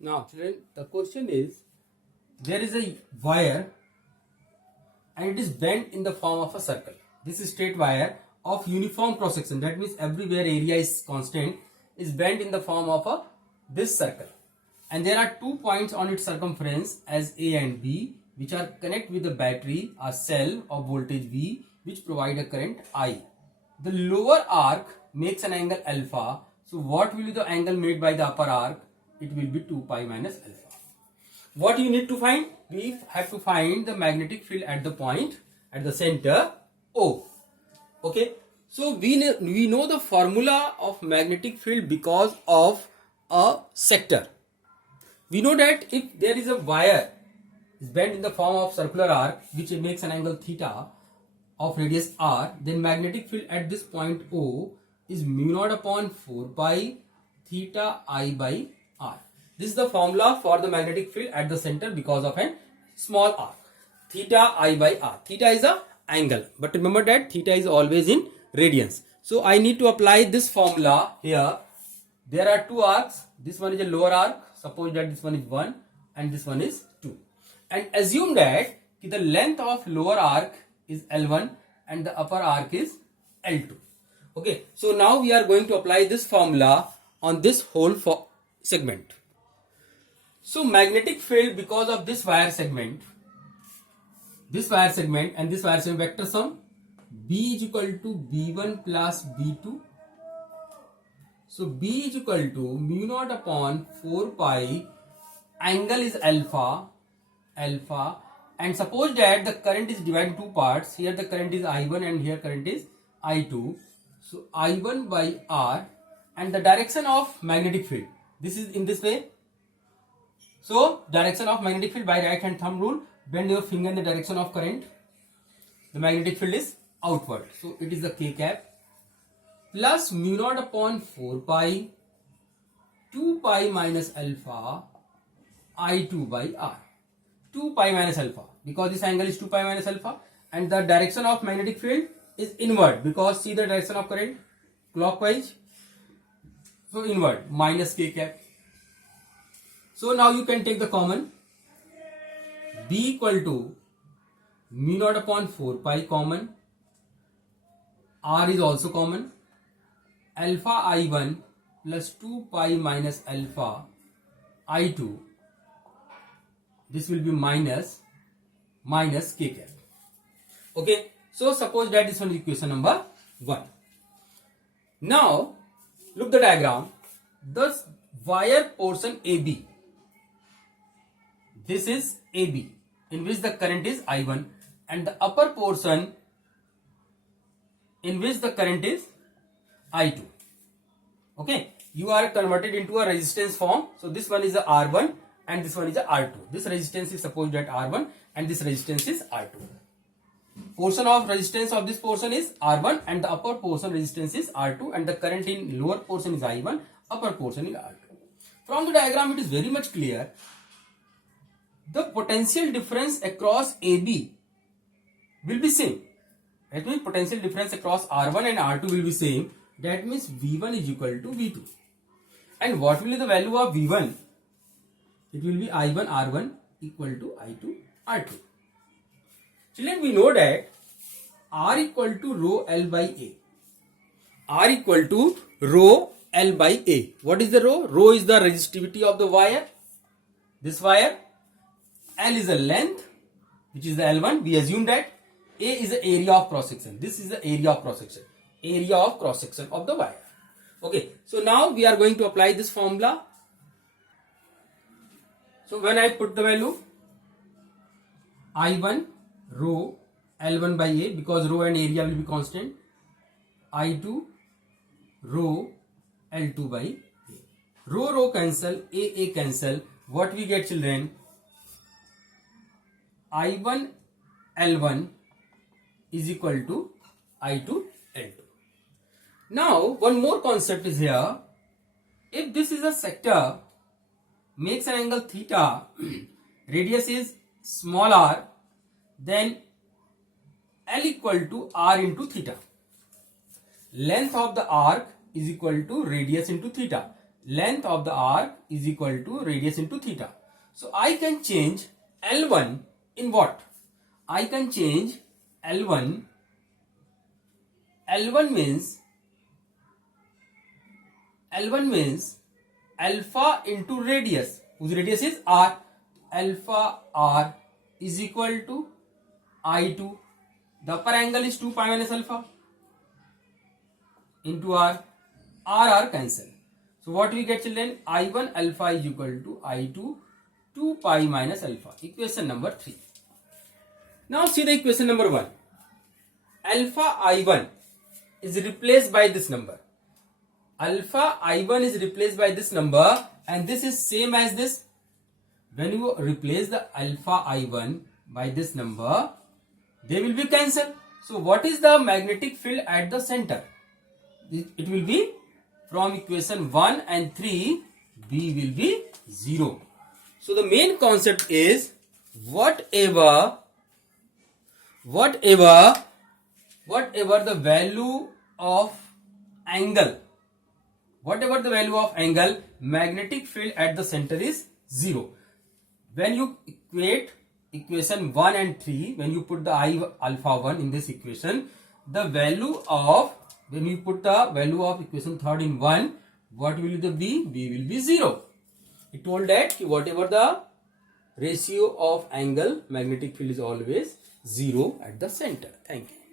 Now, children, the question is, there is a wire and it is bent in the form of a circle. This is straight wire of uniform cross section. That means everywhere area is constant, is bent in the form of this circle. And there are 2 points on its circumference as A and B, which are connect with the battery, a cell of voltage V, which provide a current I. The lower arc makes an angle alpha. So what will be the angle made by the upper arc? It will be 2 pi minus alpha. What you need to find? We have to find the magnetic field at the point, at the center O. Okay. So we know the formula of magnetic field because of a sector. We know that if there is a wire is bent in the form of circular arc, which makes an angle theta of radius r, then magnetic field at this point O is mu naught upon 4 pi theta I by r. This is the formula for the magnetic field at the center because of a small arc. Theta I by r. Theta is a angle, but remember that theta is always in radians. So I need to apply this formula here. There are 2 arcs. This one is a lower arc. Suppose that this one is 1 and this one is 2. And assume that the length of lower arc is L1 and the upper arc is L2. Okay. So now we are going to apply this formula on this whole segment. So magnetic field because of this wire segment and this wire segment vector sum B is equal to B1 plus B2. So B is equal to mu naught upon 4 pi, angle is alpha, and suppose that the current is divided into 2 parts. Here the current is I1 and here current is I2. So I1 by R, and the direction of magnetic field, this is in this way. So direction of magnetic field by right hand thumb rule, bend your finger in the direction of current. The magnetic field is outward. So it is the K cap plus mu naught upon 4 pi 2 pi minus alpha I2 by R. 2 pi minus alpha because this angle is 2 pi minus alpha, and the direction of magnetic field is inward because see the direction of current clockwise. So inward minus K cap. So now you can take the common. B equal to mu naught upon 4 pi common. R is also common. Alpha I1 plus 2 pi minus alpha I2. This will be minus K cap. Okay. So suppose that is one equation number 1. Now look the diagram. The wire portion AB. This is AB, in which the current is I1, and the upper portion in which the current is I2. Okay, you are converted into a resistance form. So this one is a R1 and this one is a R2. This resistance is supposed at R1 and this resistance is R2. Portion of resistance of this portion is R1 and the upper portion resistance is R2, and the current in lower portion is I1, upper portion is R2. From the diagram it is very much clear. The potential difference across AB will be same. That means potential difference across R1 and R2 will be same. That means V1 is equal to V2. And what will be the value of V1? It will be I1 R1 equal to I2 R2. Children, we know that R equal to rho L by A. R equal to rho L by A. What is the rho? Rho is the resistivity of the wire. This wire. L is the length, which is the L1. We assume that A is the area of cross section. This is the area of cross section. Area of cross section of the wire. Okay. So now we are going to apply this formula. So when I put the value I1 rho L1 by A, because rho and area will be constant. I2 rho L2 by A. Rho cancel, A cancel. What we get, children? I1 L1 is equal to I2 L2. Now one more concept is here. If this is a sector, makes an angle theta, radius is small r, then L equal to r into theta. Length of the arc is equal to radius into theta. length of the arc is equal to radius into theta. So I can change L1 in what? I can change L1. L1 means alpha into radius, whose radius is r. Alpha r is equal to I2. The upper angle is 2 pi minus alpha into r. R cancel. So what we get, children? I1 alpha is equal to I2 2 pi minus alpha. Equation number 3. Now see the equation number 1. Alpha I1 is replaced by this number. Alpha I1 is replaced by this number, and this is same as this. When you replace the alpha I1 by this number, they will be cancelled. So what is the magnetic field at the center? It will be, from equation 1 and 3, B will be 0. So the main concept is whatever the value of angle, magnetic field at the center is 0. When you equate equation 1 and 3, when you put the I alpha 1 in this equation, when you put the value of equation 3rd in 1, what will the B? B will be 0. It told that whatever the ratio of angle, magnetic field is always 0 at the center. Thank you.